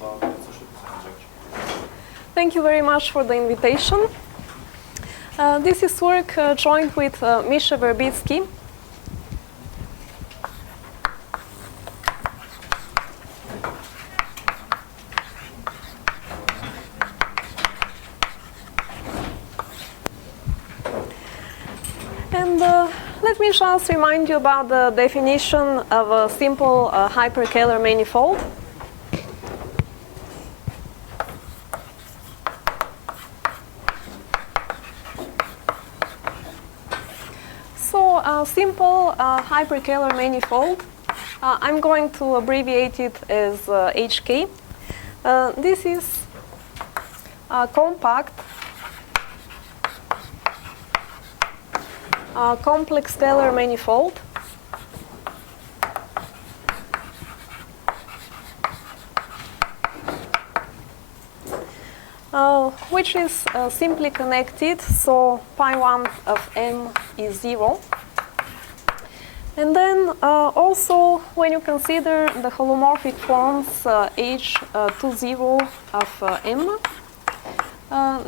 about Matsushita's conjecture. Thank you very much for the invitation. This is work joined with Misha Verbitsky. And let me just remind you about the definition of a simple hyperkähler manifold. So a simple hyperkähler manifold, I'm going to abbreviate it as HK. This is a compact complex scalar manifold which is simply connected, so pi1 of m is 0. And then also when you consider the holomorphic forms h20 of m,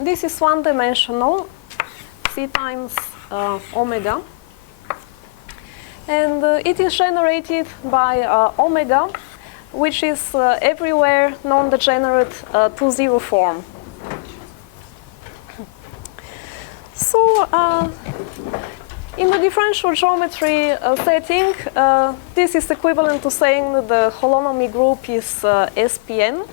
this is one-dimensional, c times omega, and it is generated by omega, which is everywhere non-degenerate 2-0 form. So in the differential geometry setting, this is equivalent to saying that the holonomy group is SPN.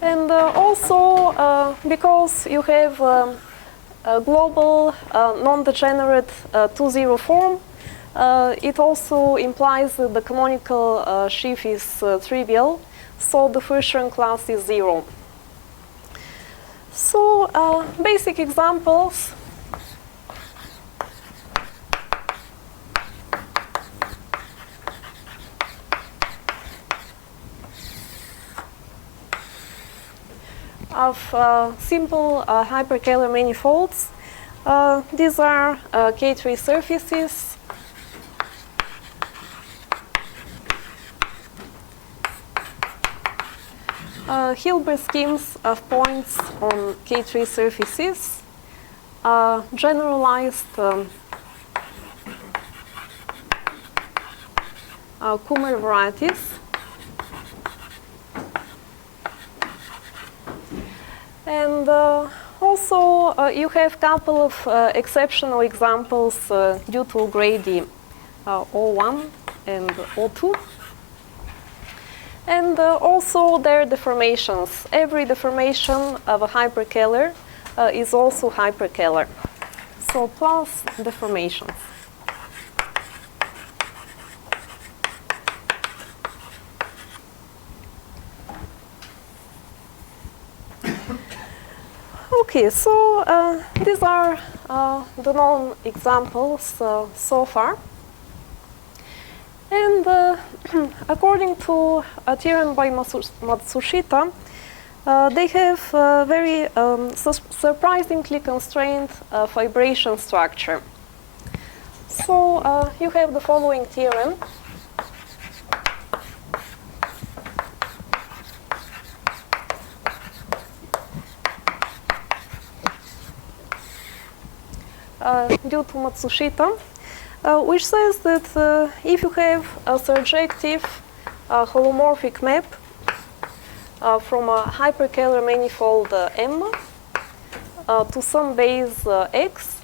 And also because you have a global non-degenerate 2-0 form, it also implies that the canonical sheaf is trivial, so the Fisher class is 0. So basic examples. Of simple hyperkähler manifolds. These are K3 surfaces. Hilbert schemes of points on K3 surfaces. Generalized Kummer varieties. And also you have a couple of exceptional examples due to Grady O1 and O2. And also their deformations. Every deformation of a hyperkähler is also hyperkähler. So plus deformations. Okay, so these are the known examples so far. And according to a theorem by Matsushita, they have very surprisingly constrained vibration structure. So you have the following theorem. Due to Matsushita, which says that if you have a surjective holomorphic map from a hyperkähler manifold M to some base x,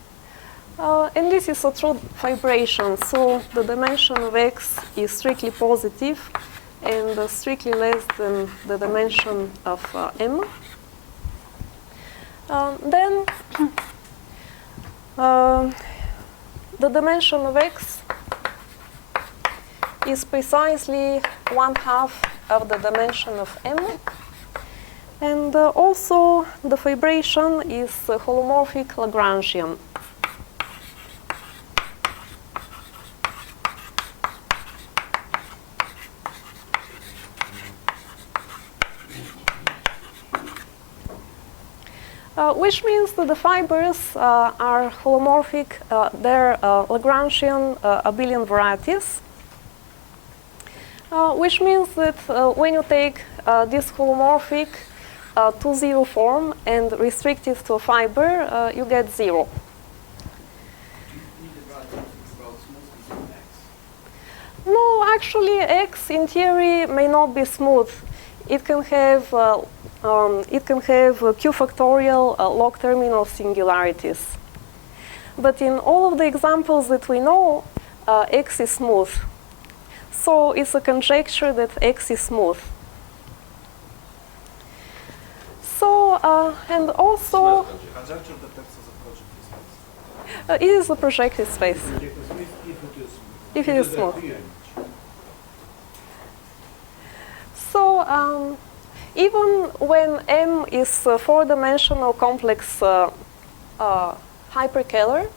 and this is a true vibration, so the dimension of x is strictly positive and strictly less than the dimension of M, then the dimension of x is precisely 1/2 of the dimension of M, and also the vibration is holomorphic Lagrangian. Which means that the fibers are holomorphic, they're Lagrangian abelian varieties. which means that when you take this holomorphic 2-0 form and restrict it to a fiber, you get 0. No, actually, X in theory may not be smooth. It can have Q factorial log terminal singularities. But in all of the examples that we know, X is smooth. So it's a conjecture that X is smooth. So, and also, Conjecture that X is a projective space. it is a projective space. If it is smooth. So, even when M is a four-dimensional complex hyperkähler,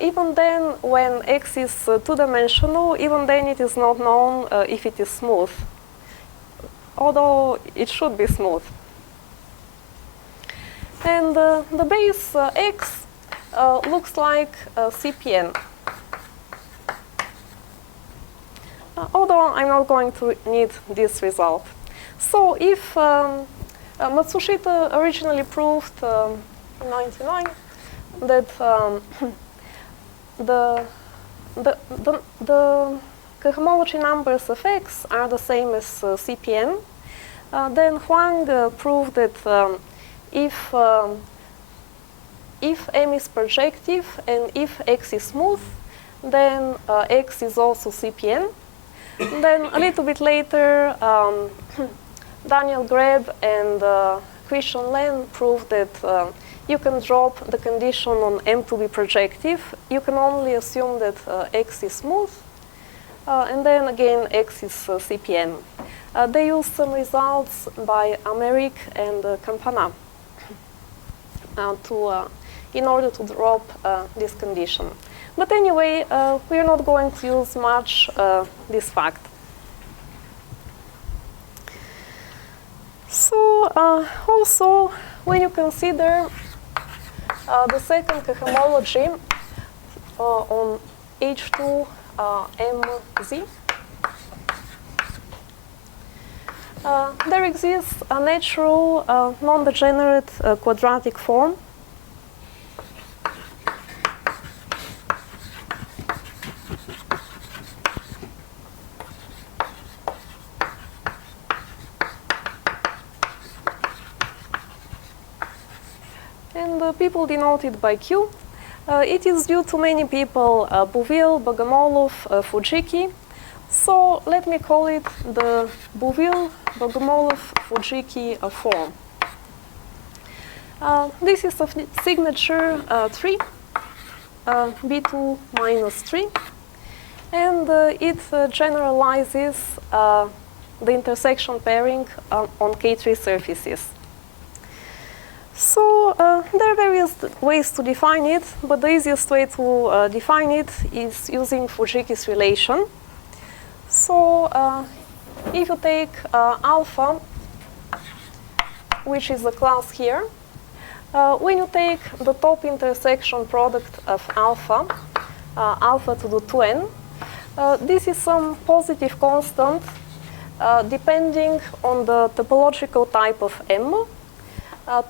even then when X is two-dimensional, even then it is not known if it is smooth, although it should be smooth. And the base X looks like CPN. Although I'm not going to need this result. So if Matsushita originally proved in 1999 that the cohomology numbers of X are the same as CPN, then Huang proved that if M is projective and if X is smooth, then X is also CPN. And then a little bit later, Daniel Greb and Christian Len proved that you can drop the condition on M to be projective. You can only assume that X is smooth, and then again X is CPN. They used some results by Americ and Campana in order to drop this condition. But anyway, we are not going to use much this fact. So also, when you consider the second cohomology on H2MZ, there exists a natural non-degenerate quadratic form. And people denote it by Q. It is due to many people, Bouville, Bogomolov, Fujiki. So let me call it the Bouville, Bogomolov, Fujiki form. This is of signature 3, B2 minus 3. And it generalizes the intersection pairing on K3 surfaces. So there are various ways to define it, but the easiest way to define it is using Fujiki's relation. So if you take alpha, which is the class here, when you take the top intersection product of alpha, alpha to the 2n, this is some positive constant depending on the topological type of M,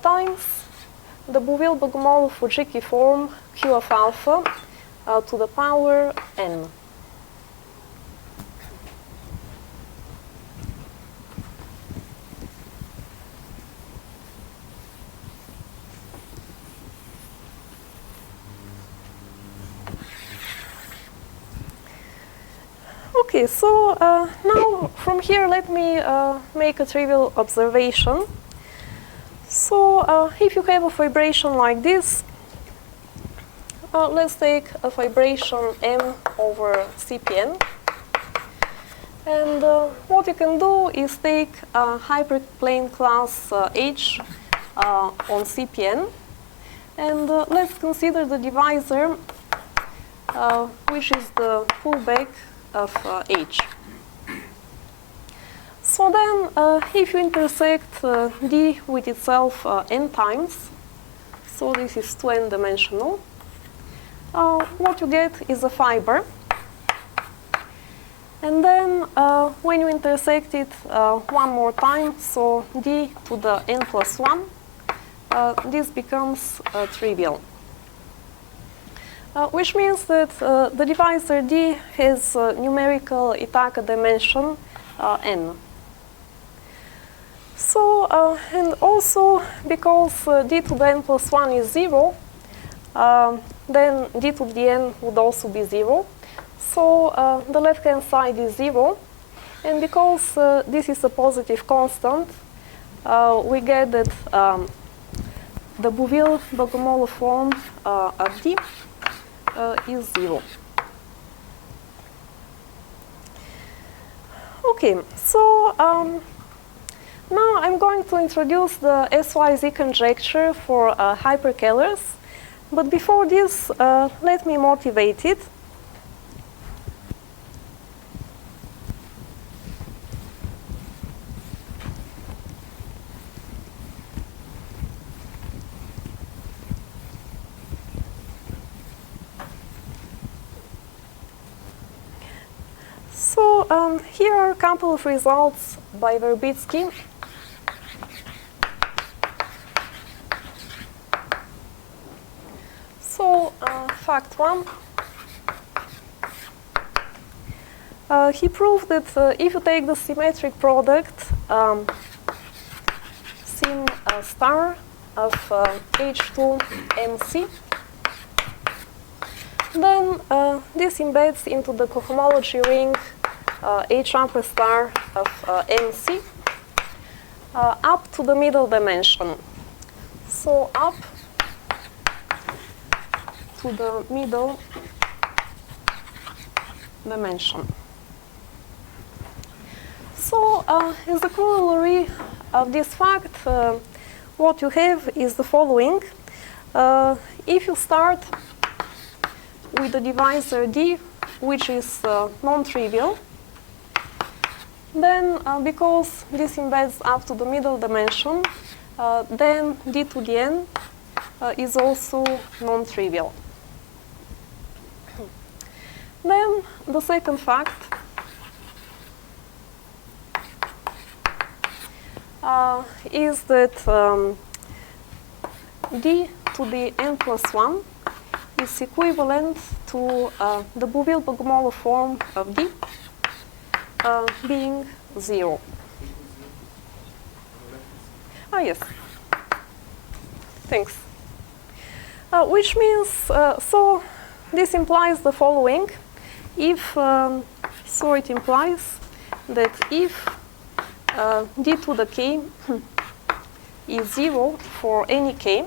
times the Bouville-Bogomolov-Fujiki form Q of alpha to the power n. Okay, so now from here let me make a trivial observation. So if you have a vibration like this, let's take a vibration M over CPN. And what you can do is take a hyperplane class H on CPN. And let's consider the divisor, which is the pullback of H. So then, if you intersect D with itself n times, so this is 2n dimensional, what you get is a fiber. And then when you intersect it one more time, so d to the n plus 1, this becomes trivial. Which means that the divisor d has numerical Itaka dimension n. So, and also because d to the n plus 1 is 0, then d to the n would also be 0. So the left-hand side is 0. And because this is a positive constant, we get that the Bouville-Bogomolov form of d is 0. Okay, so now I'm going to introduce the SYZ conjecture for hypercalars. But before this, let me motivate it. So here are a couple of results by Verbitsky. So fact 1, he proved that if you take the symmetric product sim star of H2MC, then this embeds into the cohomology ring H upper star of MC up to the middle dimension. So up to the middle dimension. So as a corollary of this fact, what you have is the following. If you start with the divisor d, which is non-trivial, then because this embeds up to the middle dimension, then d to the n is also non-trivial. Then the second fact is that d to the n plus 1 is equivalent to the Bouville-Bogomolov form of d being 0. Ah, yes. Thanks. Which means, so this implies the following. If, so it implies that if d to the k is 0 for any k,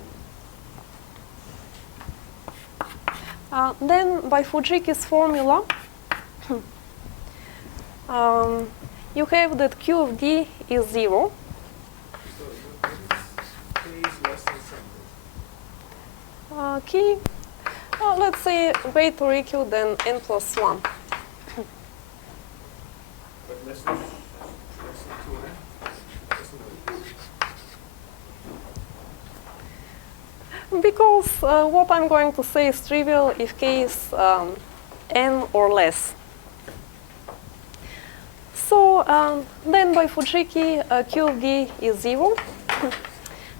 then by Fujika's formula, you have that q of d is 0. So k is less than something. K, let's say greater or equal than n plus 1. But less than 2n? Because what I'm going to say is trivial if k is n or less. So then by Fujiki, q of d is 0.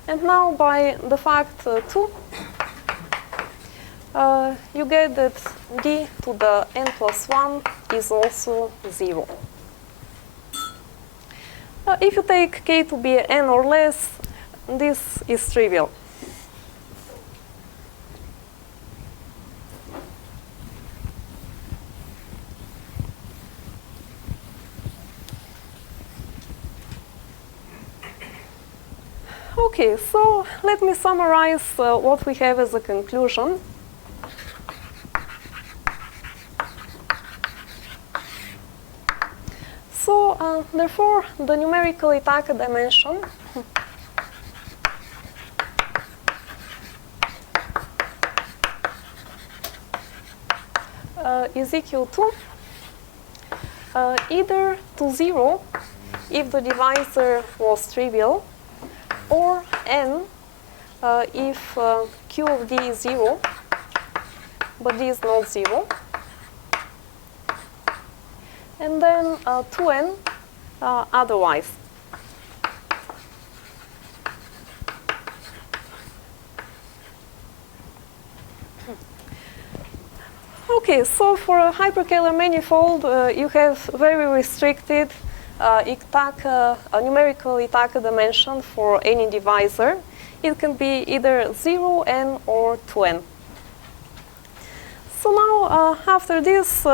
And now by the fact 2, you get that d to the n plus 1 is also 0. If you take k to be n or less, this is trivial. Okay, so let me summarize what we have as a conclusion. So, therefore, the numerical Itaka dimension is equal to either to 0 if the divisor was trivial, or n if q of d is 0, but d is not 0. and then 2n otherwise. Okay, so for a hyperkähler manifold, you have very restricted numerical Itaka dimension for any divisor. It can be either 0n or 2n. So now, after this,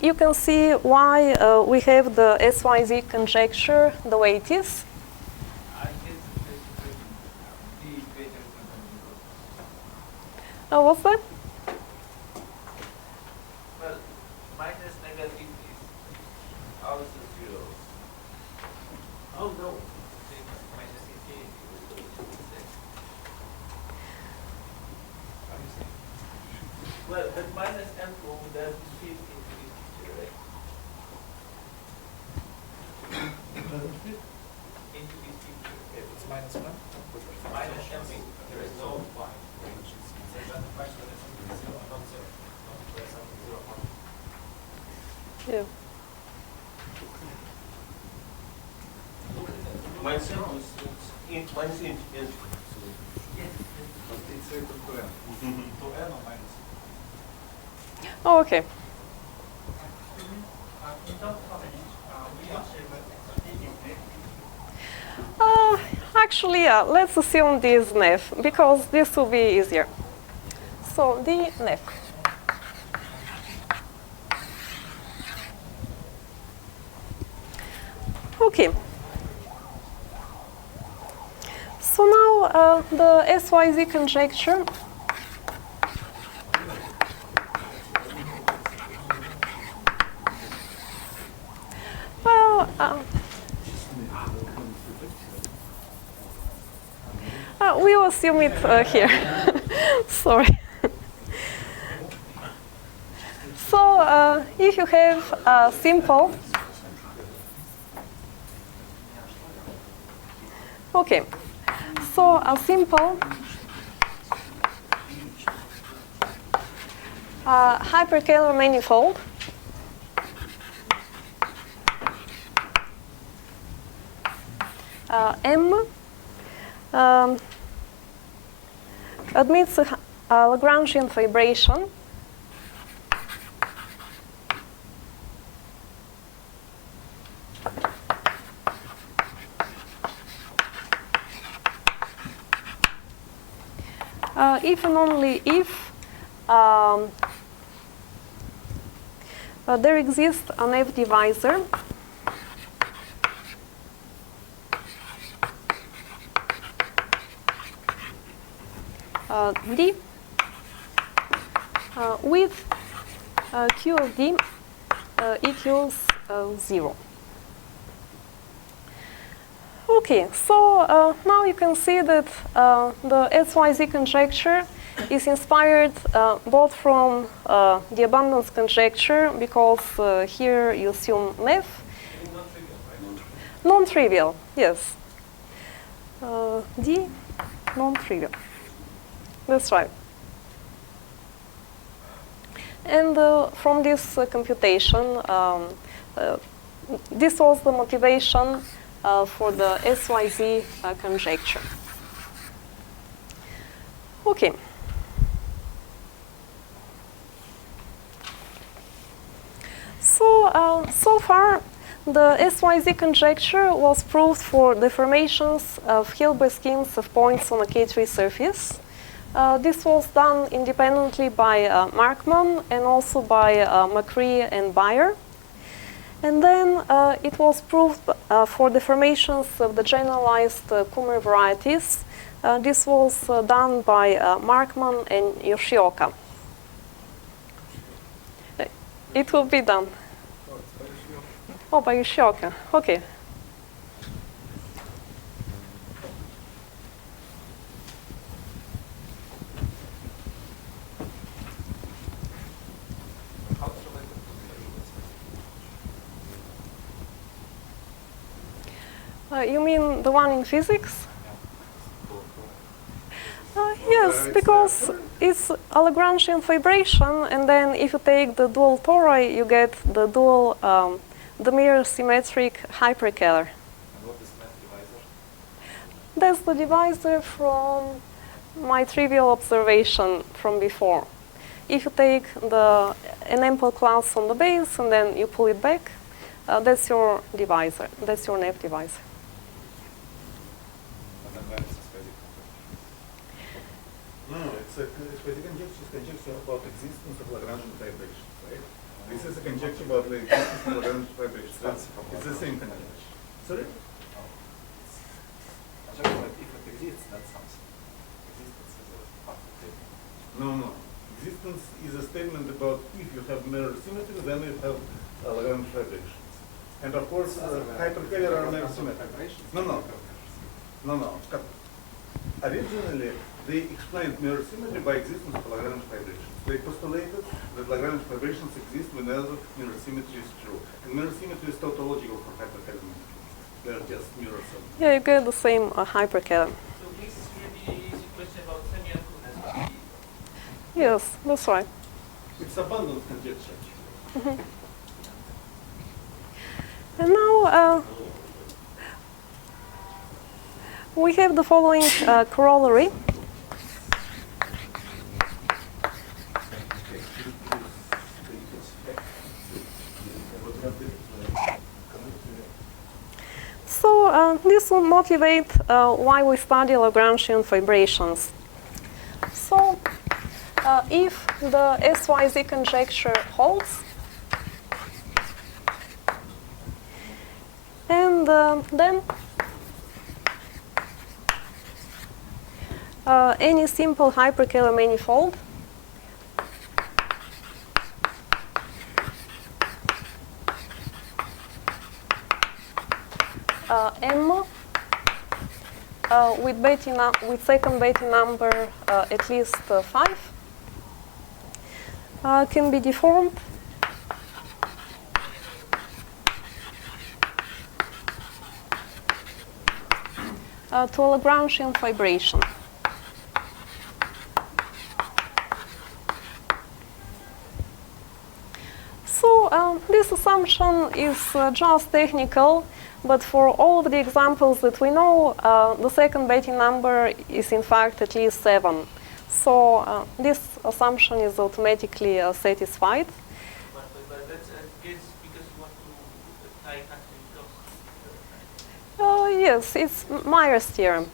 you can see why we have the SYZ conjecture the way it is. What's that? Well, minus negative is also zero. Oh no. Minus infinity. Well, but minus n would have to fit into this picture, right? Into this picture. If it's minus 1, Minus n, there is no y. Yeah. Minus infinity. it's equal to n. To n or minus? Oh, okay. Actually, yeah, let's assume this nef, because this will be easier. So, the nef. Okay. So now the SYZ conjecture. Well, we'll assume it here. Sorry. So if you have a simple. Okay, so a simple hyperkähler manifold M admits a Lagrangian vibration if and only if there exists an F divisor D with Q of D equals 0. Okay, so now you can see that the SYZ conjecture is inspired both from the abundance conjecture, because here you assume nef. Non-trivial, yes. D, non-trivial. That's right. And from this computation, this was the motivation for the SYZ conjecture. Okay. So far, the SYZ conjecture was proved for deformations of Hilbert schemes of points on a K3 surface. This was done independently by Markman and also by McCree and Bayer. And then it was proved for deformations of the generalized Kummer varieties. This was done by Markman and Yoshioka. It will be done. Oh, by Yoshioka. Okay. You mean the one in physics? Yes, because it's a Lagrangian vibration, and then if you take the dual tori, you get the dual, the mirror symmetric hyperkähler. And what is math divisor? That's the divisor from my trivial observation from before. If you take an ample class on the base and then you pull it back, that's your divisor. That's your NF divisor. And then when it's a space No, it's a quasi conjecture. It's conjecture about existence of Lagrangian vibrations, right? This is a conjecture about the existence of Lagrangian vibrations. It's the same conjecture. Sorry? Conjecture, if it exists, that's something. Existence is a fact of it. No. Existence is a statement about if you have mirror symmetry, then you have Lagrange vibrations. And of course, hyperkähler are mirror symmetric. No. Originally, they explained mirror symmetry by existence of Lagrange vibrations. They postulated that Lagrange vibrations exist whenever mirror symmetry is true. And mirror symmetry is tautological for hyperkähler. They're just mirror symmetry. Yeah, you get the same hyperkähler. So this is really easy question about semi-uncoolness. Yes, that's right. It's abundant conjecture. And now we have the following corollary. So this will motivate why we study Lagrangian vibrations. So if the SYZ conjecture holds, and then any simple hyperkähler manifold M with second Betti number at least 5 can be deformed to a Lagrangian vibration. So this assumption is just technical, but for all of the examples that we know, the second Betti number is in fact at least 7. So this assumption is automatically satisfied. But that's I guess because you want to tie actually close. Yes, it's Meyer's theorem.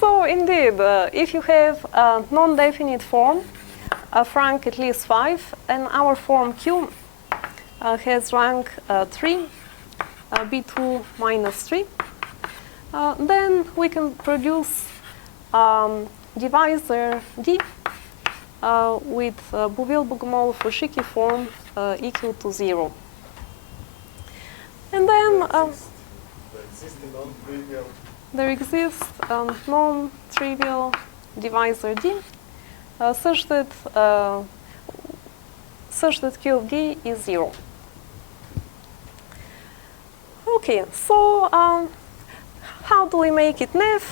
So indeed, if you have a non-definite form, rank at least 5, and our form Q has rank 3, B2 minus 3, then we can produce divisor D with Bouville-Bogomolov-Oshiki form equal to 0. And then there exists non-trivial divisor D such that Q of D is 0. Okay, so how do we make it NF?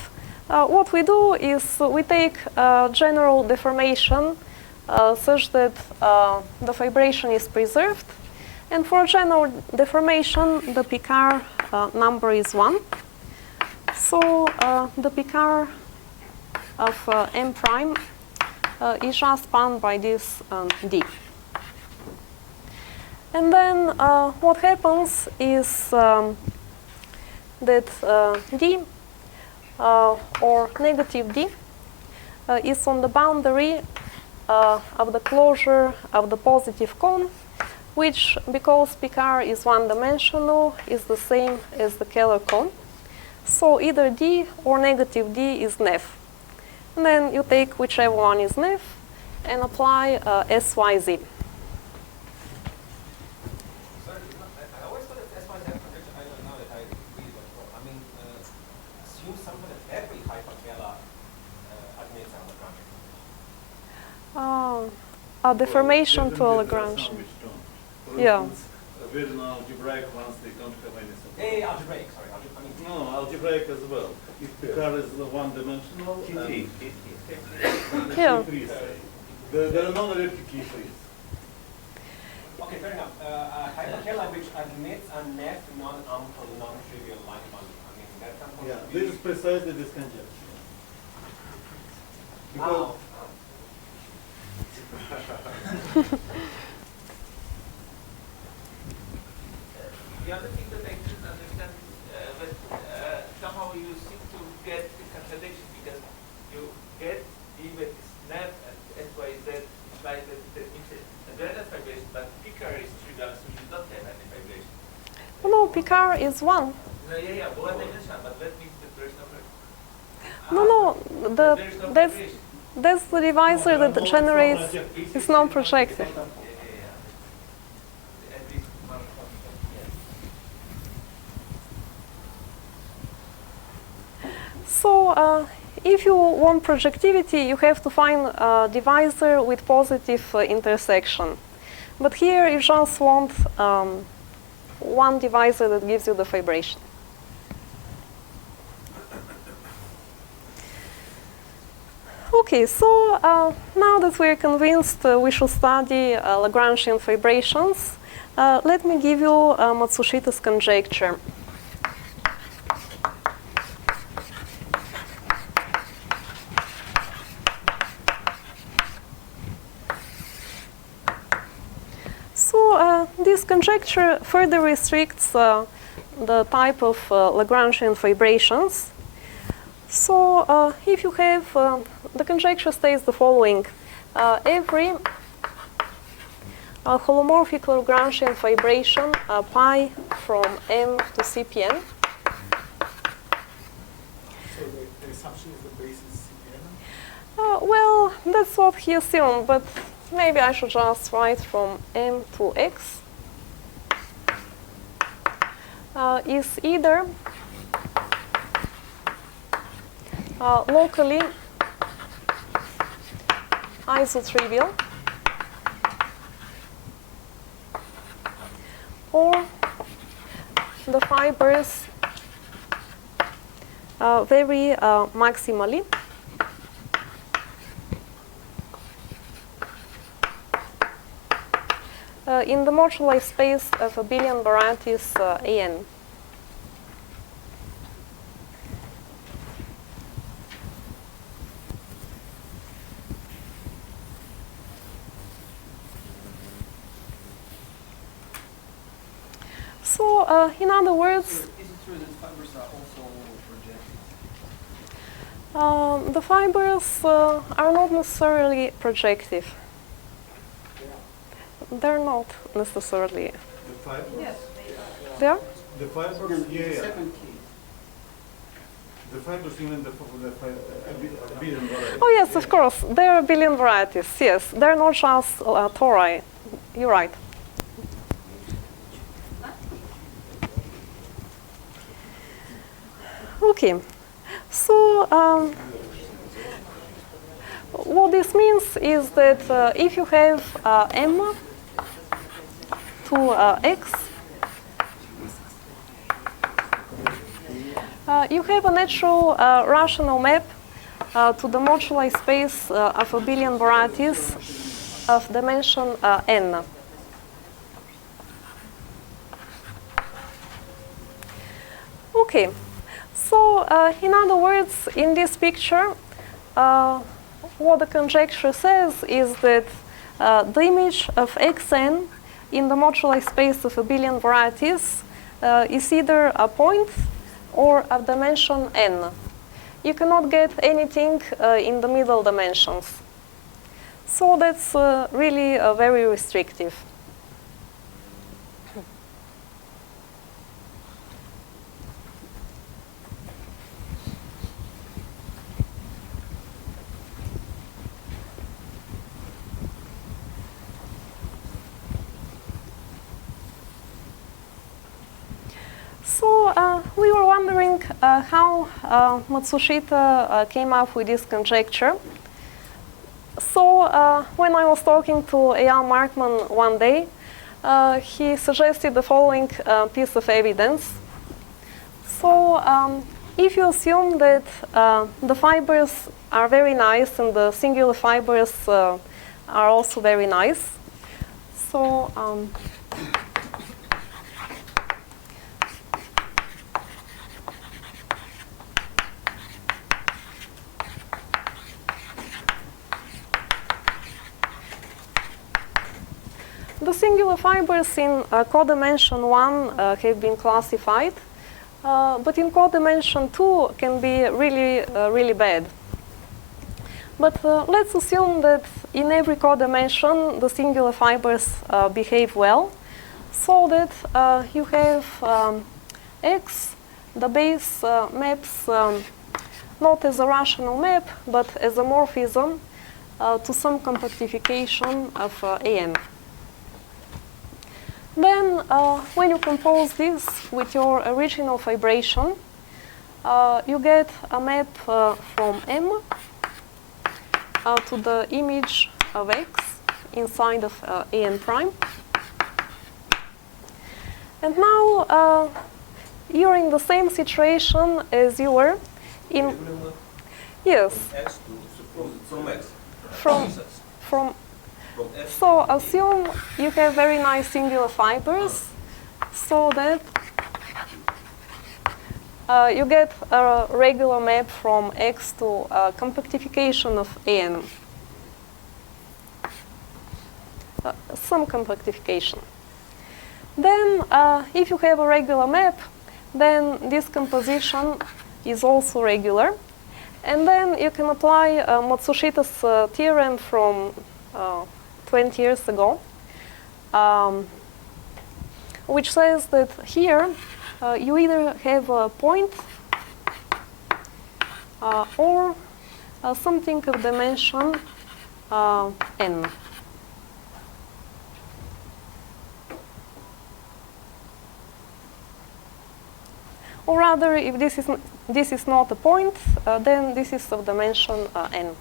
What we do is we take general deformation such that the vibration is preserved. And for general deformation, the Picard number is 1. So the Picard of M prime is just spanned by this D. And then what happens is that D or negative D is on the boundary of the closure of the positive cone, which, because Picard is one-dimensional, is the same as the Kähler cone. So either D or negative D is NF. And then you take whichever one is NF and apply SYZ. Sorry, I always thought that SYZ conjecture, I don't know that I read it wrong. I mean, assume something that every hyperkähler admits a Lagrangian. A deformation to a Lagrangian. Yeah. With an algebraic ones, they don't have any support. Yeah, algebraic, sorry. No, algebraic as well. If Picard is one-dimensional, T3. Yeah. key-free, say. There are non-elliptic key-frees. Okay, fair enough. A hyperkähler which admits a net non-ample, non-trivial line bundle. I mean, that can Yeah, be... this is precisely this conjecture. Because The other thing that I didn't understand, but somehow you seem to get the contradiction because you get even snap and XYZ implies that it means a random vibration, but picker is trivial, so you don't have any vibration. No, Picard is 1. No, yeah, one dimension, but that means that there is no No, there is no that's vibration. that's the divisor that generates. It's non-projective. Yeah. At least one yes. So if you want projectivity, you have to find a divisor with positive intersection. But here you just want one divisor that gives you the vibration. Okay, so now that we're convinced we should study Lagrangian vibrations, let me give you Matsushita's conjecture. So this conjecture further restricts the type of Lagrangian vibrations. So if you have, the conjecture states the following. Every holomorphic Lagrangian vibration pi from M to Cpn. So the assumption is the base is CPN? Well, that's what he assumed, but maybe I should just write from M to X. Is either locally isotrivial or the fibers vary maximally. In the moduli space of abelian varieties AN. So, in other words, Is it true that fibers are also projective? the fibers are not necessarily projective. They're not necessarily. the fibers, They are? the fibers, The yeah. second key. The fibers even the billion varieties. Oh yes, of course. There are abelian varieties. Yes, they're not just tori. You're right. Okay. So what this means is that if you have M to X, you have a natural rational map to the moduli space of abelian varieties of dimension n. Okay, so in other words, in this picture, what the conjecture says is that the image of xn in the moduli space of abelian varieties is either a point or of dimension n. You cannot get anything in the middle dimensions. So that's really very restrictive. So we were wondering how Matsushita came up with this conjecture. So when I was talking to Eyal Markman one day, he suggested the following piece of evidence. So if you assume that the fibers are very nice and the singular fibers are also very nice, so the singular fibers in codimension 1 have been classified, but in codimension 2 can be really bad. But let's assume that in every codimension the singular fibers behave well, so that you have X, the base maps not as a rational map, but as a morphism to some compactification of AN. Then, when you compose this with your original fibration, you get a map from M to the image of X inside of AN prime. And now you're in the same situation as you were in. Yes. X from X. From F. So assume you have very nice singular fibers, so that you get a regular map from X to compactification of AN. Some compactification. Then, if you have a regular map, then this composition is also regular. And then you can apply Matsushita's theorem from 20 years ago, which says that here you either have a point or something of dimension n. Or rather, if this is not a point, then this is of dimension n.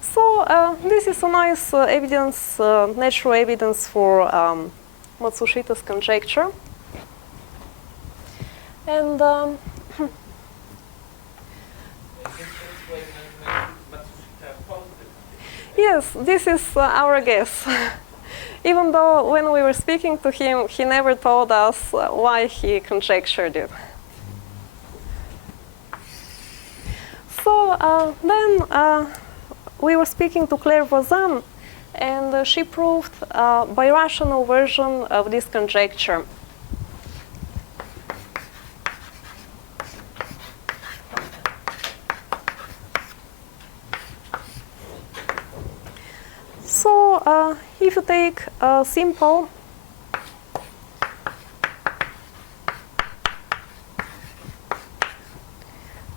So this is a nice evidence, natural evidence for Matsushita's conjecture. And yes, this is our guess. Even though when we were speaking to him, he never told us why he conjectured it. So then we were speaking to Claire Voisin, and she proved a birational version of this conjecture. So if you take a simple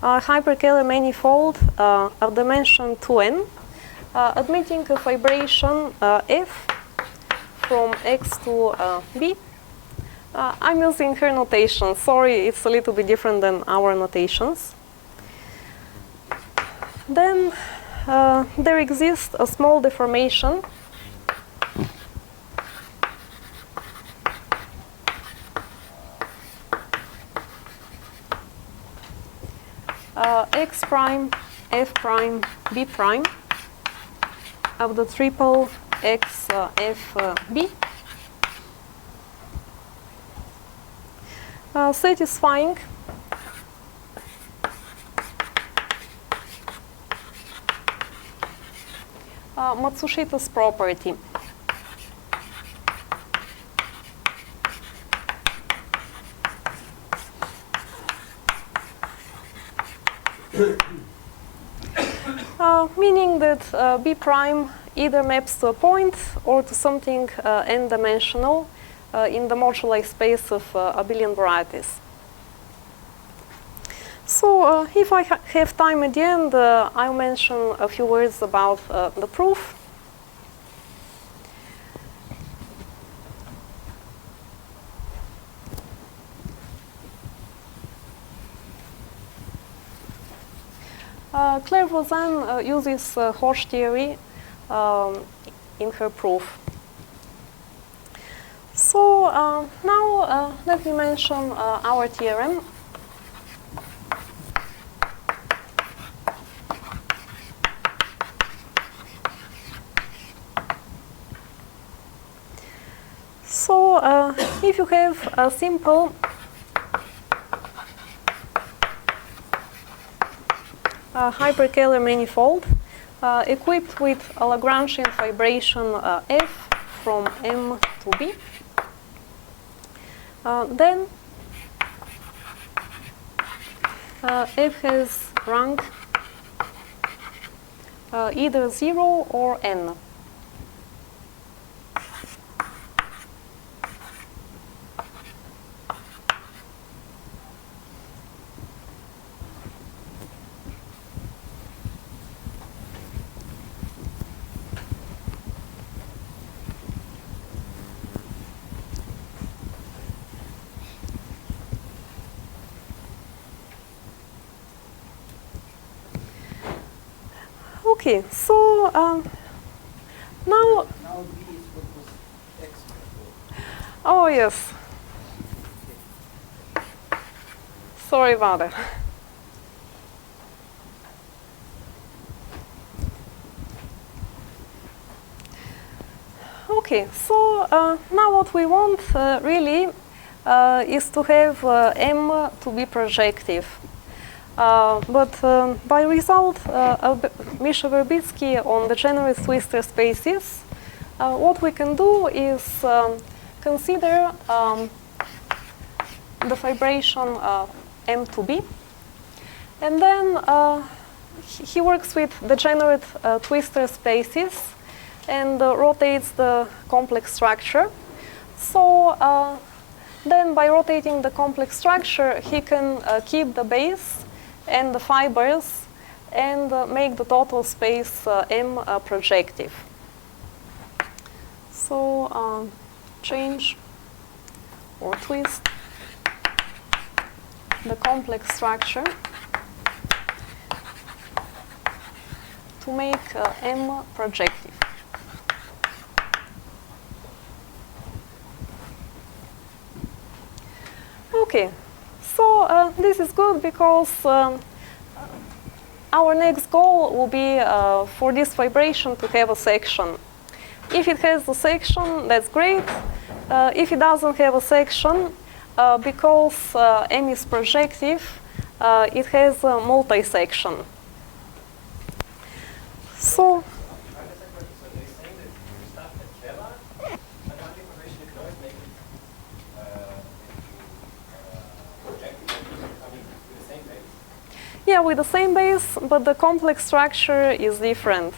hyperkähler manifold of dimension 2n, admitting a vibration f from x to b. I'm using her notation. Sorry, it's a little bit different than our notations. Then there exists a small deformation x prime, f prime, b prime of the triple x f b, satisfying Matsushita's property. Meaning that B prime either maps to a point or to something n-dimensional in the moduli space of abelian varieties. So if I have time at the end, I'll mention a few words about the proof. Claire Voisin uses Hoche theory in her proof. now let me mention our theorem. So if you have a simple hyperkähler manifold equipped with a Lagrangian vibration f from M to B, then f has rank either 0 or n. Okay, so now, Now B is what was X before. oh yes, sorry about that. Okay, so now what we want really is to have M to be projective. But by result of Misha-Verbitsky on the general twistor spaces, what we can do is consider the vibration M to B, and then he works with degenerate twistor spaces and rotates the complex structure. So then by rotating the complex structure, he can keep the base and the fibers and make the total space M projective. So change or twist the complex structure to make M projective. Okay, so this is good because our next goal will be for this vibration to have a section. If it has a section, that's great. If it doesn't have a section, because M is projective, it has a multi-section. So yeah, with the same base, but the complex structure is different.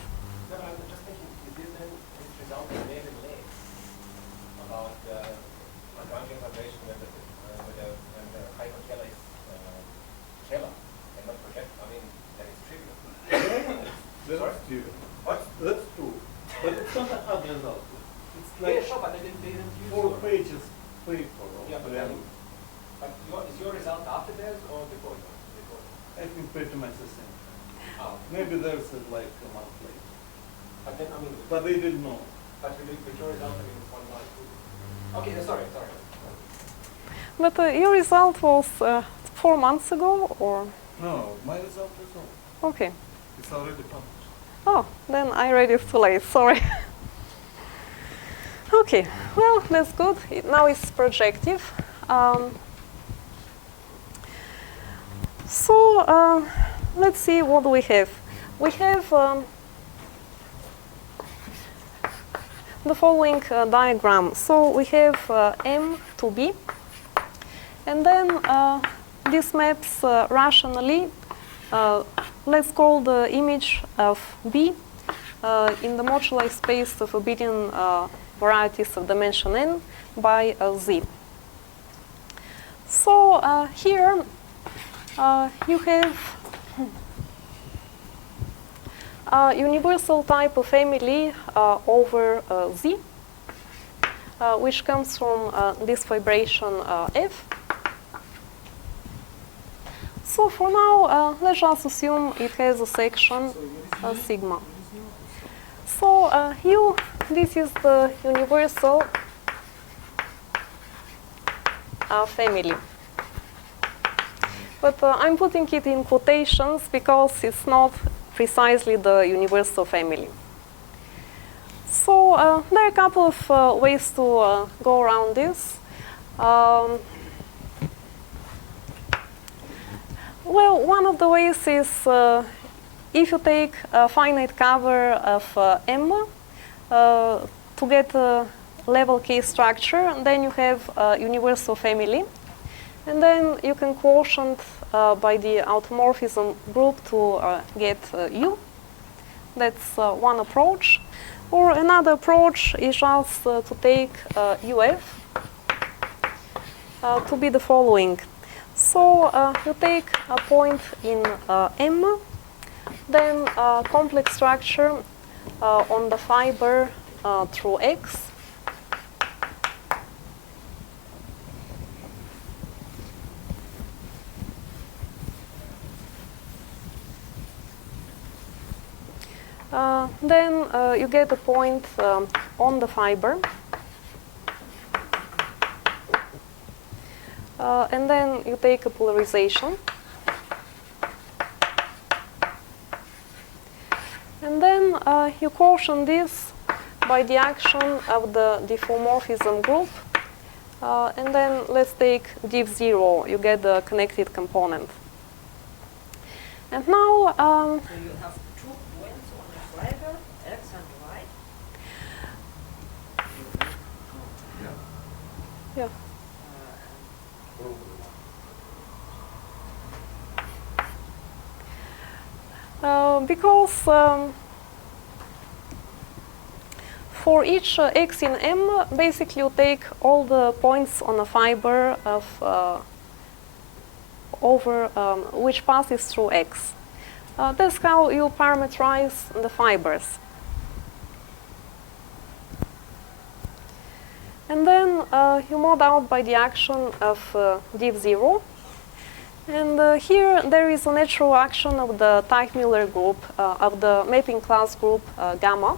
No, I'm just thinking, is this then this result in David Lake about the Lagrangian vibration when the hyperkähler is kähler and not project? I mean, that is trivial. That's true. What? That's true. But it's not a hard result. It's like Yeah, sure, but they didn't use 4 pages paper. Yeah, but then, is your result after theirs or before yours? I think pretty much the same. Oh. Maybe there's like a month later. But then, I mean, But they didn't know. but with your result, I mean, it's 1 month. Okay, sorry. But your result was 4 months ago, or? No, my result is all. Okay. It's already published. Oh, then I read it too late, sorry. Okay, well, that's good. Now it's projective. So let's see, what do we have? We have the following diagram. So we have M to B, and then this maps rationally. Let's call the image of B in the moduli space of abelian varieties of dimension n by Z. So here you have a universal type of family over Z, which comes from this vibration F. So for now, let's just assume it has a section sigma. So U, this is the universal family. But I'm putting it in quotations because it's not precisely the universal family. So there are a couple of ways to go around this. Well, one of the ways is if you take a finite cover of M to get a level K structure, then you have a universal family. And then you can quotient by the automorphism group to get U. That's one approach. Or another approach is just to take UF to be the following. So you take a point in M, then a complex structure on the fiber through X. Then you get a point on the fiber. And then you take a polarization. And then you quotient this by the action of the diffeomorphism group. And then let's take div 0. You get the connected component. And now So you have 2 points on the fiber, X and Y. yeah. Because for each X in M, basically you take all the points on a fiber of over which passes through X. That's how you parameterize the fibers. And then you mod out by the action of div 0. And here there is a natural action of the Teichmüller group, of the mapping class group gamma.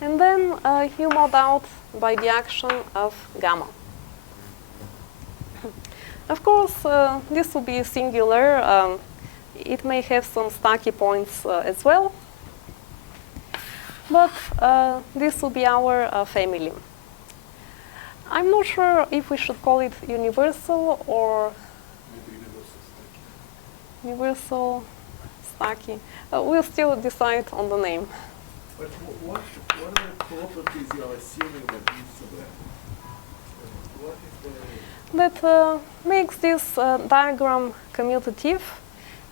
And then you mod out by the action of gamma. Of course, this will be singular. It may have some stacky points as well. But this will be our family. I'm not sure if we should call it universal or universal stacky. We'll still decide on the name. But what are the properties you are assuming that leads to that? What is the... That makes this diagram commutative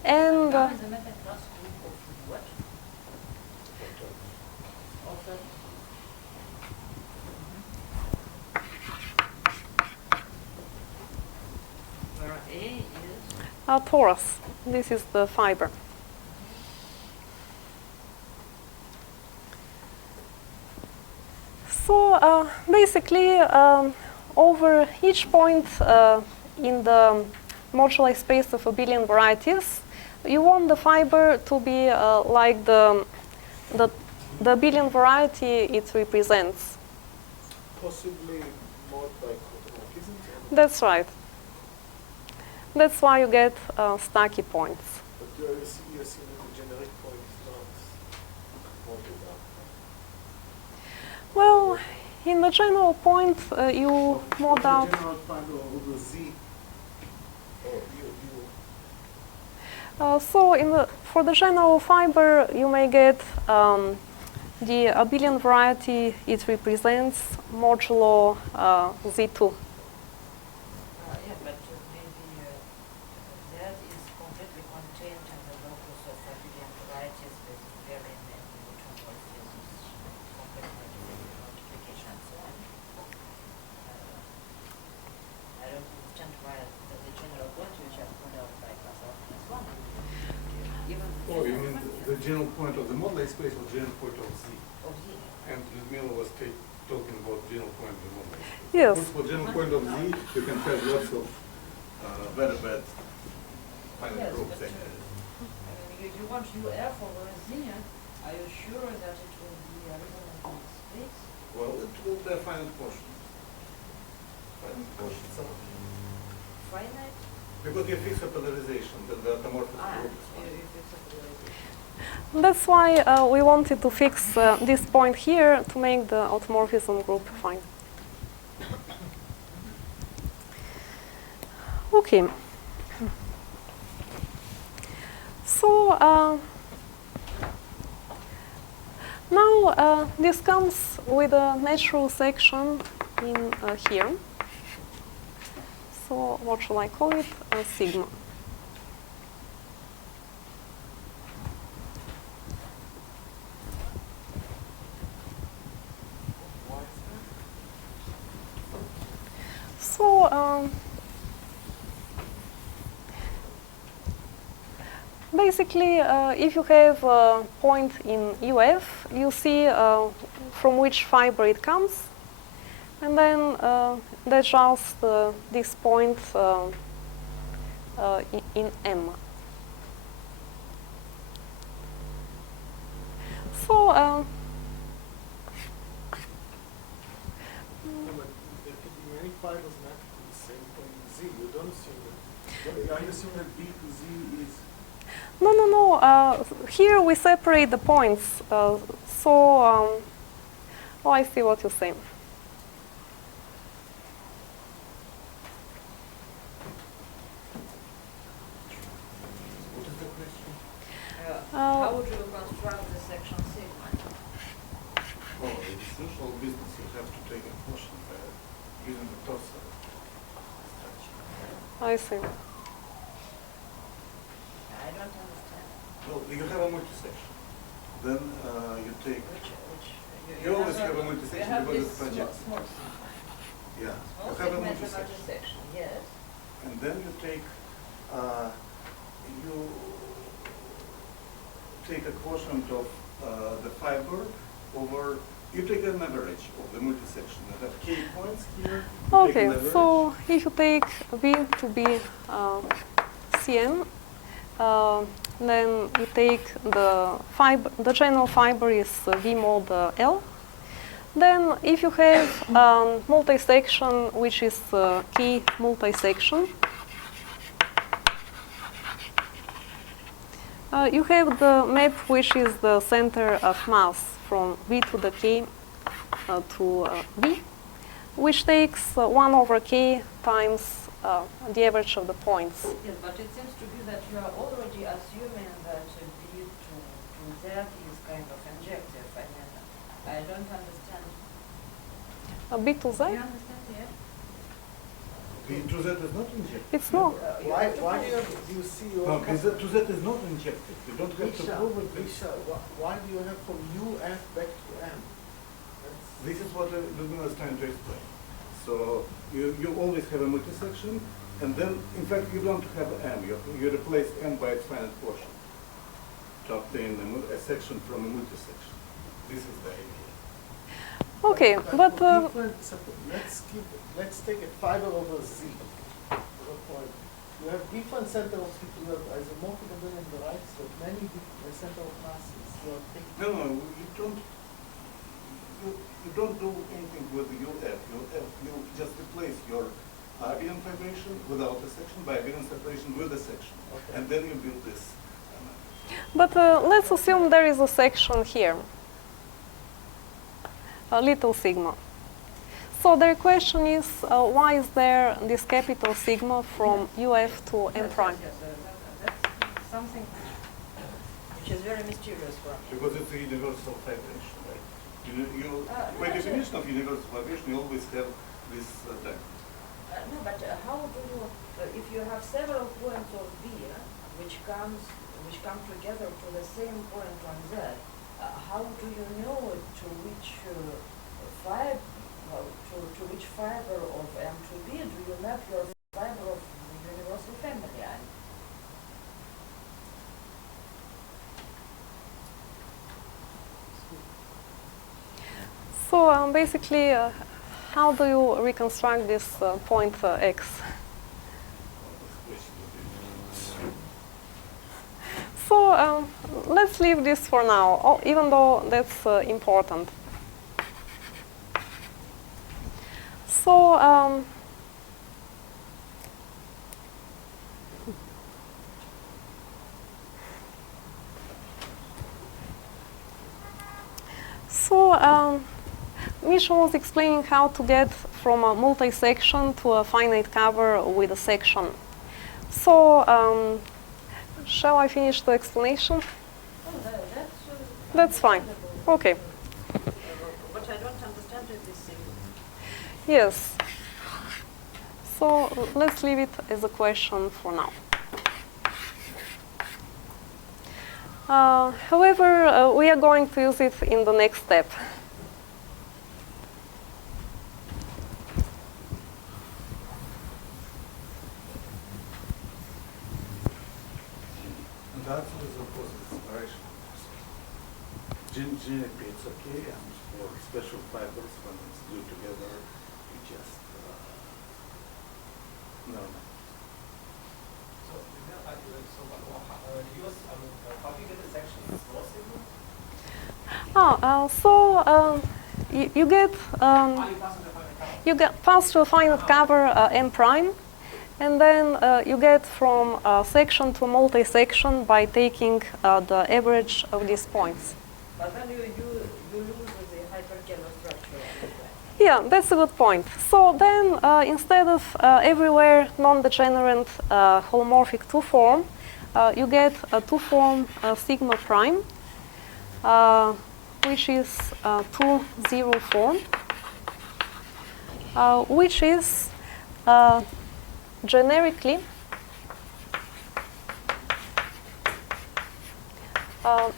and Gamma is a mapping class group of what? Of where A is a torus. This is the fiber. So basically, over each point in the moduli space of abelian varieties, you want the fiber to be like the abelian variety it represents. Possibly mod by cotomorphisms? That's right. That's why you get stacky points. But you're assuming the generic point is not modeled out. Well, in the general point, you mod out. The general fiber over Z. Or So for the general fiber, you may get the abelian variety it represents modulo Z2. yeah, but maybe that is completely contained in the locus of abelian varieties with very many automorphisms, completely different multiplication and so on. I don't understand why the general point which are put out by class alpha is one. Even Oh, you mean the general point of the moduli space or general point of Z? of Z. And Ljudmila was talking about general point of the moduli space. Yes. Of course, for general point of Z, you can have lots of very bad finite Yes, groups. but mean, you want UF over Z, are you sure that it will be a resonant space? Well, it will be a finite portion. Finite portion. Finite? Because you fix a polarization, then the automorphic group is You finite. fix a polarization. That's why we wanted to fix this point here to make the automorphism group fine. Okay. So now this comes with a natural section in here. So what shall I call it? Sigma. Why is that? So basically, if you have a point in UF, you see from which fiber it comes, and then that's just this point in M. So No, but there could be many fibers mapped to the same point in Z. You don't assume that. I assume that B to Z is. no. Here we separate the points. Oh, I see what you're saying. What is the question? How would you construct the section sigma? Oh, in usual business, you have to take a portion by using the torso structure. I see. I don't understand. Well, you have a multi-section. Then you take. Which You always have a multi-section you have because this it's project. small segment. Yeah. Small You have a segment of multi-section. multi-section, yes. And then you take a quotient of the fiber over. You take an average of the multi-section. You have k points here. You take Okay, an average. so if you take V to be Cn, then you take the general fiber is V mod L. Then if you have multi-section, which is K multi-section, you have the map which is the center of mass from V to the K to V, which takes 1 over K times the average of the points. Yes, but it seems to be that you are already assuming that B to Z is kind of injective. I mean, I don't understand. B to Z? Do you understand, yeah? V to Z is not injected. It's not. Why do you see your. No, V to Z is not injected. You don't have to prove it. Misha, why do you have from UF back to M? That's- This is what Ljudmila is trying to explain. So you always have a multi-section, and then, in fact, you don't have M. You replace M by its finite portion to obtain a section from a multi-section. This is the idea. Okay, but let's take a fiber over Z. As a point. You have different center of you have isomorphic and then on the right, so many different center of masses. You are taking. No, you don't. You don't do anything with UF. You just replace your abelian vibration without a section by abelian separation with a section, Okay. and then you build this. But let's assume there is a section here, a little sigma. So the question is, why is there this capital sigma from UF to M prime? Yes, that's something which is very mysterious for me. Because it's a universal vibration, right? By no, definition of universal vibration, you always have this type. No, but how do you, if you have several points of V, which come together to the same point on Z, how do you know to which fiber of M to B do you map your fiber of the universal family? So basically, how do you reconstruct this point X? So let's leave this for now, even though that's important. So Misha was explaining how to get from a multi-section to a finite cover with a section. So, shall I finish the explanation? Oh, That's fine. Okay. What I don't understand is this thing. Yes. So, let's leave it as a question for now. However, we are going to use it in the next step. That's of course the separation. GNP it's okay, and for special fibers when it's glued together, you just no. So, how do you get the section small signal? You get You pass you get pass the finite cover. to a finite cover n prime, and then you get from section to multi-section by taking the average of these points. But then you lose the hyperkähler structure. Yeah, that's a good point. So then, instead of everywhere non-degenerate holomorphic two-form, you get a two-form sigma prime, which is 2-0 form, which is generically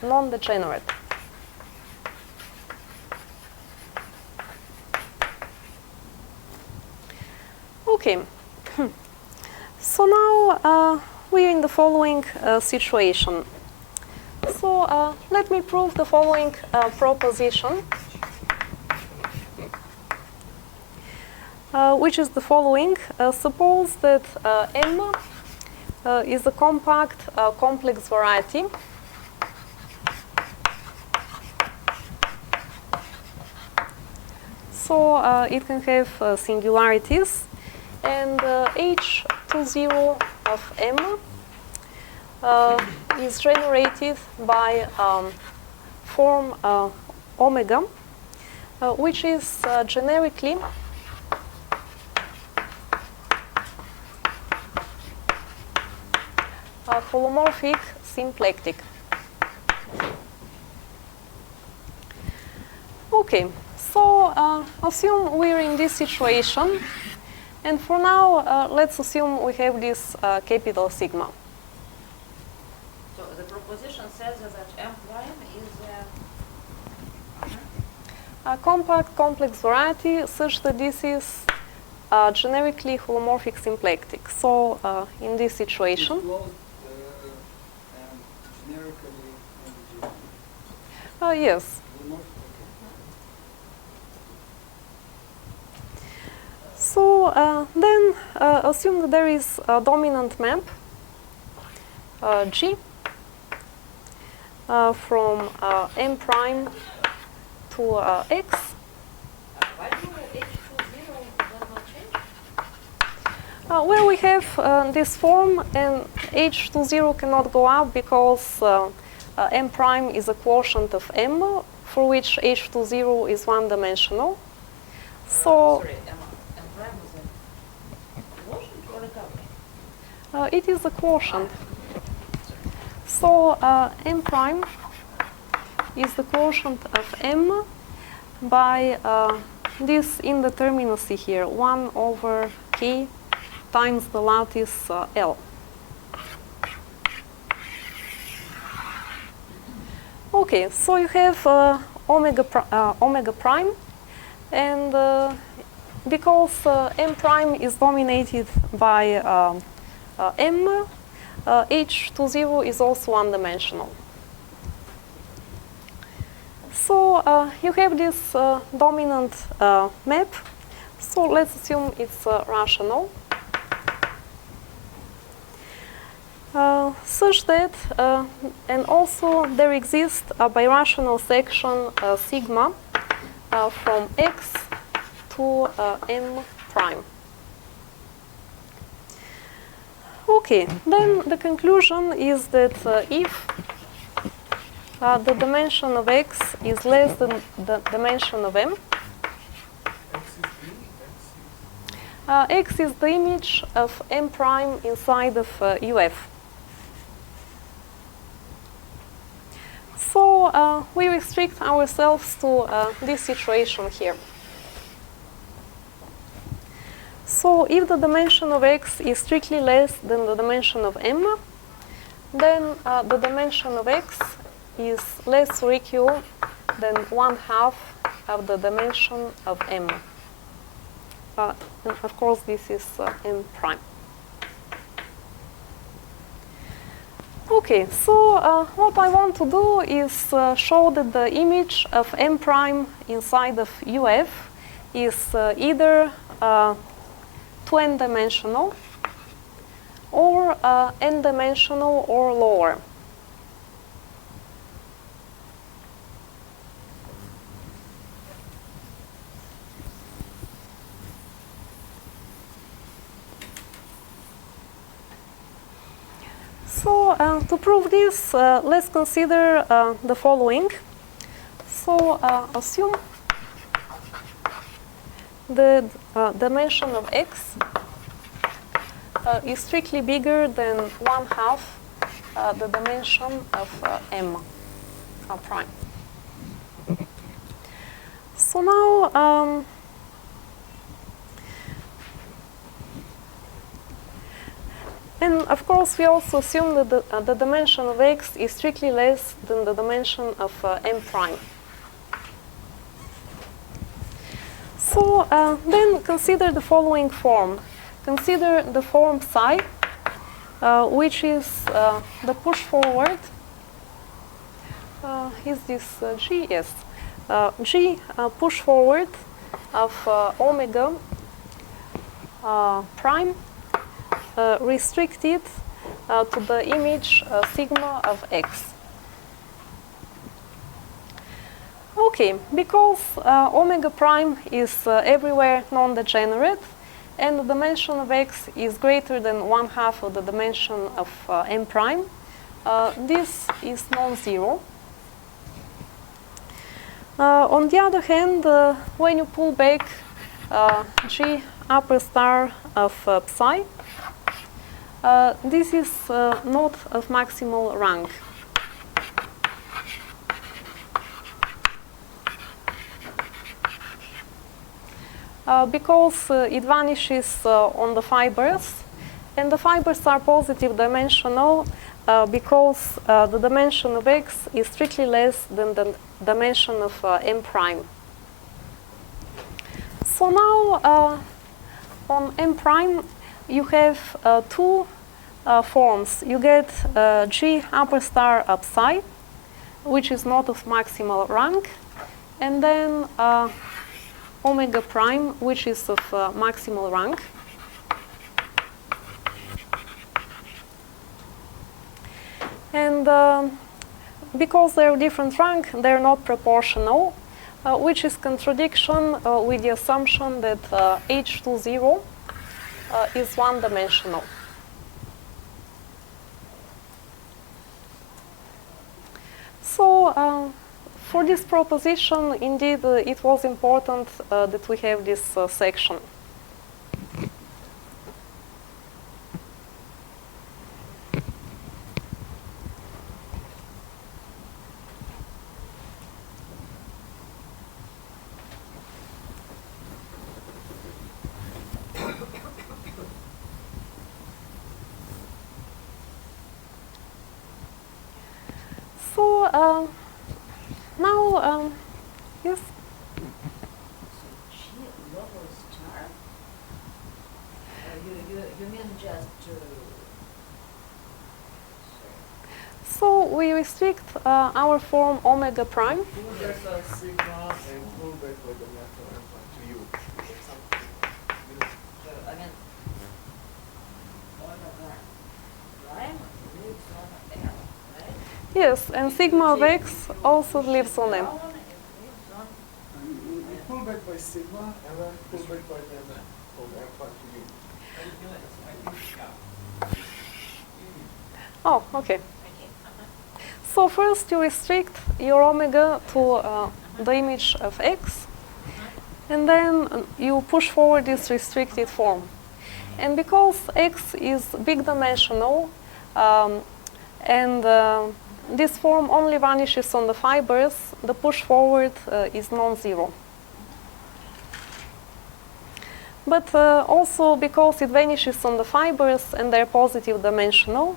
non-degenerate. Okay, so now we are in the following situation. So let me prove the following proposition, which is the following. Suppose that M is a compact complex variety so it can have singularities, and H20 of M is generated by form omega, which is generically holomorphic symplectic. Okay, so assume we're in this situation, and for now let's assume we have this capital sigma. So the proposition says that M prime is A compact complex variety such that this is generically holomorphic symplectic. So in this situation, It's closed and generically yes. So then assume that there is a dominant map G from M prime to X. why do H20 does not change? Well, we have this form, and H20 cannot go up because M prime is a quotient of M, for which H20 is one-dimensional. So Sorry, M prime is a quotient or a cover? it is a quotient. So M prime is the quotient of M by this indeterminacy here, 1 over K times the lattice L. Okay, so you have omega prime, and because M prime is dominated by M, H20 is also one-dimensional. So you have this dominant map. So let's assume it's rational. such that, and also there exists a birational section sigma from X to M prime. Okay, then the conclusion is that if the dimension of X is less than the dimension of M, X is the image of M prime inside of UF. So we restrict ourselves to this situation here. So if the dimension of X is strictly less than the dimension of M, then the dimension of X is less or equal than 1/2 of the dimension of M. And of course, this is M prime. Okay, so what I want to do is show that the image of M prime inside of UF is either 2n-dimensional or n-dimensional or lower. So to prove this, let's consider the following. So assume the dimension of X is strictly bigger than 1/2 the dimension of M prime. So now and of course, we also assume that the dimension of X is strictly less than the dimension of M prime. So then consider the following form. Consider the form psi, which is the push forward. Is this G? Yes. G push forward of omega prime restricted to the image sigma of X. Okay, because omega prime is everywhere non-degenerate and the dimension of X is greater than 1/2 of the dimension of M prime, this is non-zero. On the other hand, when you pull back G upper star of psi, this is not of maximal rank. Because it vanishes on the fibers, and the fibers are positive dimensional because the dimension of X is strictly less than the dimension of M prime. So now on M prime, you have two forms. You get G upper star of psi, which is not of maximal rank, and then omega prime, which is of maximal rank. And because they're different rank, they're not proportional, which is contradiction with the assumption that H20 is one-dimensional. So for this proposition, indeed, it was important that we have this section. So now, yes? G lower star? You mean just So we restrict our form omega prime. Pull back sigma and pull back by the matter to you. I mean omega prime Yes, and sigma of x also lives on M. Down, it lives on. And you pull back by sigma, and then pull back by the M from M prime to U. Oh, okay. Okay. So first you restrict your omega to the image of x, and then you push forward this restricted form. And because x is big dimensional, and this form only vanishes on the fibers, the push forward is non-zero. But also because it vanishes on the fibers and they're positive dimensional,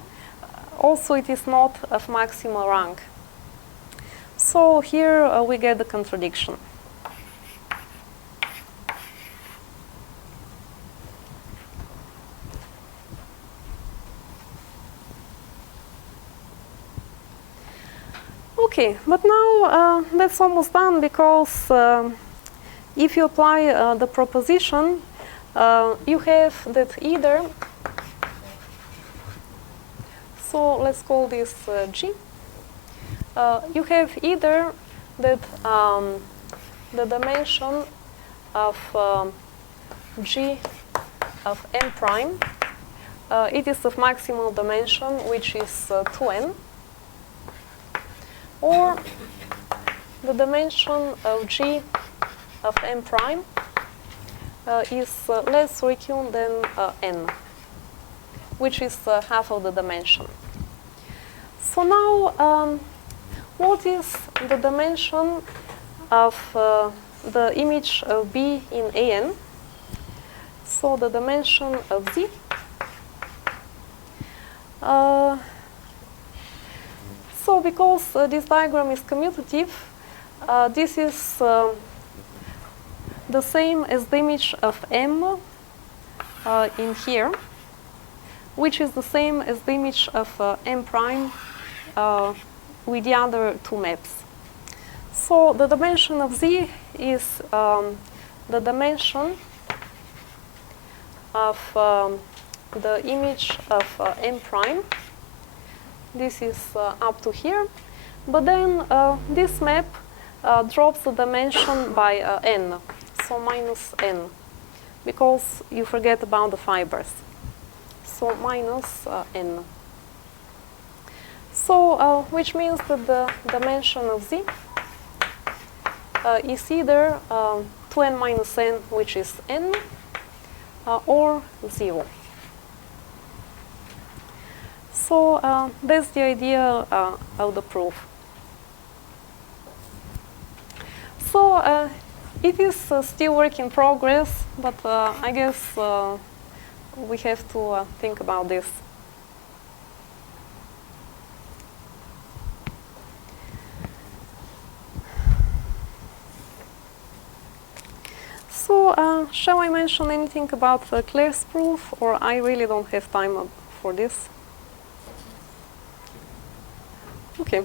also it is not of maximal rank. So here we get the contradiction. Okay, but now that's almost done, because if you apply the proposition, you have that either, so let's call this G. You have either that the dimension of G of M prime, it is of maximal dimension, which is 2n, or the dimension of G of M prime is less recurrent than n, which is half of the dimension. So now, what is the dimension of the image of B in AN? So the dimension of Z. So because this diagram is commutative, this is the same as the image of M in here, which is the same as the image of M prime with the other two maps. So the dimension of Z is the dimension of the image of M prime. This is up to here. But then this map drops the dimension by n, so minus n, because you forget about the fibers. So minus n. So which means that the dimension of Z is either 2n minus n, which is n, or 0. So that's the idea of the proof. So it is still work in progress, but I guess we have to think about this. So shall I mention anything about Claire's proof, or I really don't have time for this? Okay.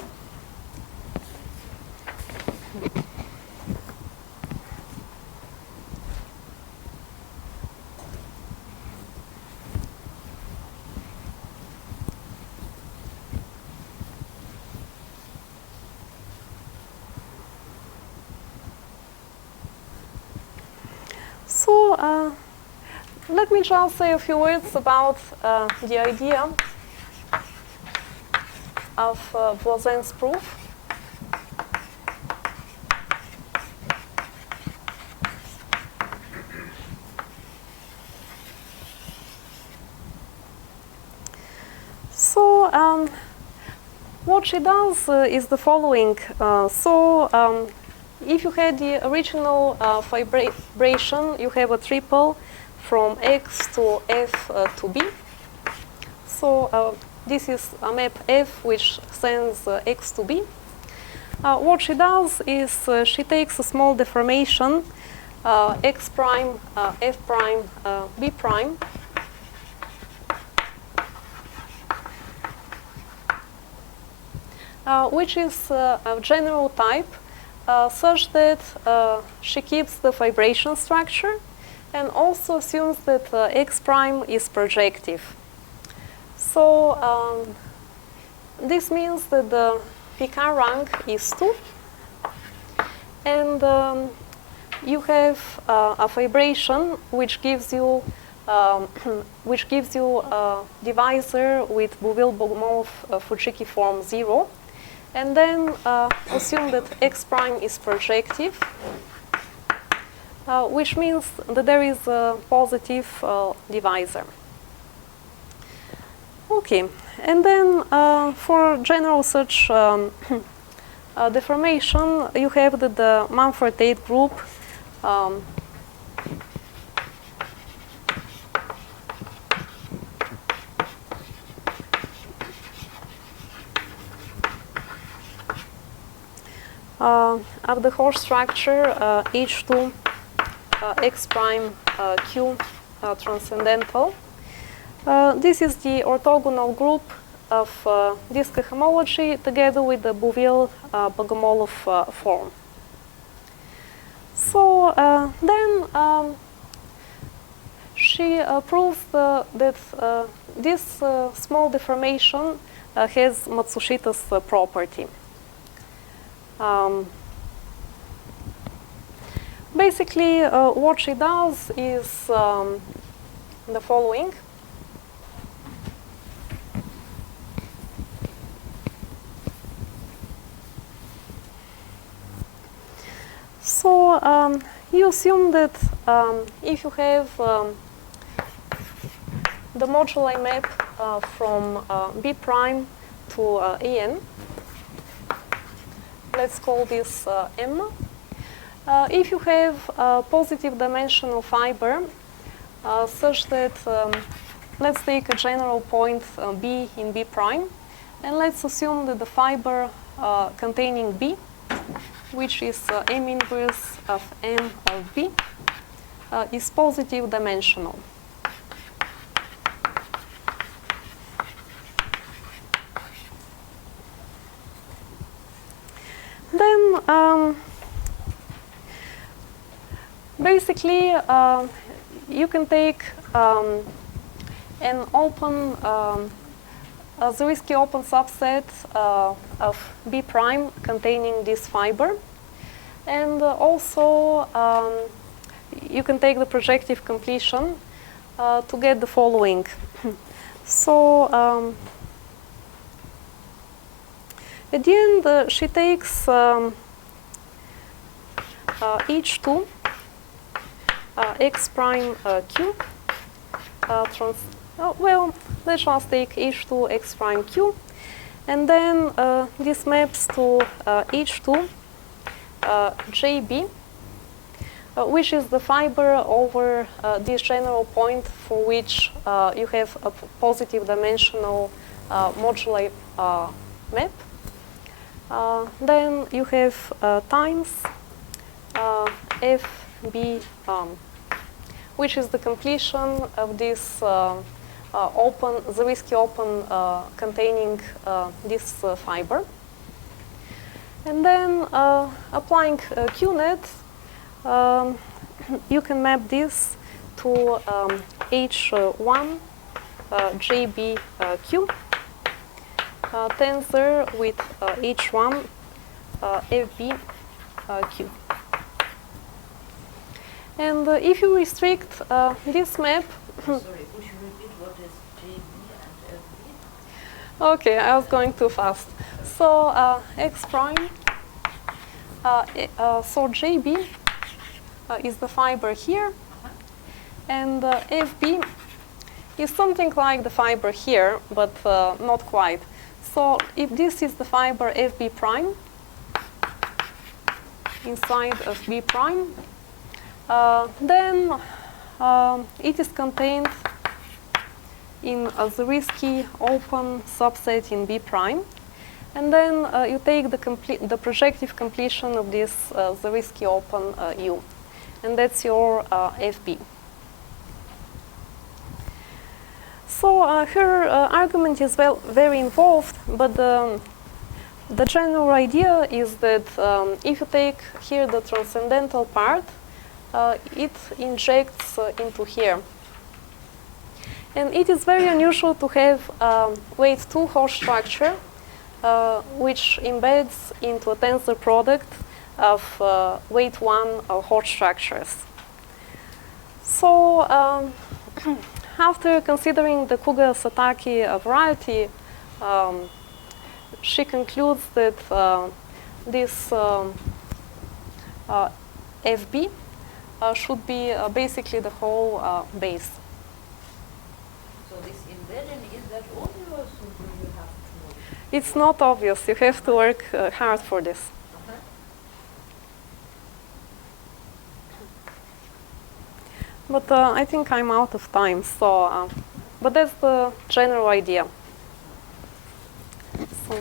So let me just say a few words about the idea of Voisin's proof. So what she does is the following. If you had the original vibration, you have a triple from X to F to B. So this is a map F which sends X to B. What she does is she takes a small deformation, X prime, F prime, B prime, which is a general type, such that she keeps the vibration structure and also assumes that X prime is projective. So this means that the pK rank is 2, and you have a vibration which gives you a divisor with Bouville-Bogomolov-Fujiki form 0, and then assume that X prime is projective, which means that there is a positive divisor. Okay, and then for general such deformation, you have the Mumford 8 group of the Horst structure H2 X prime Q transcendental. This is the orthogonal group of this cohomology together with the Bouville-Bogomolov form. So then she proves that this small deformation has Matsushita's property. Basically, what she does is the following. So you assume that if you have the moduli map from B prime to AN, let's call this M. If you have a positive dimensional fiber such that, let's take a general point B in B prime, and let's assume that the fiber containing B, which is M inverse of M of B, is positive dimensional. Then basically you can take an open, a Zariski open subset of B prime containing this fiber, and also you can take the projective completion to get the following. So at the end, she takes H2 X prime Q well, let's just take H2 X prime Q, and then this maps to H2 JB, which is the fiber over this general point for which you have a positive dimensional moduli map. Then you have times FB, which is the completion of this open, Zariski open containing this fiber. And then applying QNet, you can map this to H1 JBQ tensor with H1 FBQ. And if you restrict this map, Sorry, could you repeat what is JB and FB? okay, I was going too fast. So X prime, so JB is the fiber here, and FB is something like the fiber here, but not quite. So if this is the fiber FB prime inside of B prime, then it is contained in a Zariski open subset in B prime, and then you take the projective completion of this Zariski open U, and that's your FB. So her argument is very involved, but the general idea is that if you take here the transcendental part, it injects into here. And it is very unusual to have weight 2 Horst structure which embeds into a tensor product of weight 1 Hort structures. So after considering the Kuga-Satake variety, she concludes that this FB should be basically the whole base. So this embedding, is that obvious or do you have to? It's not obvious. You have to work hard for this. Okay. But I think I'm out of time. So, but that's the general idea. So.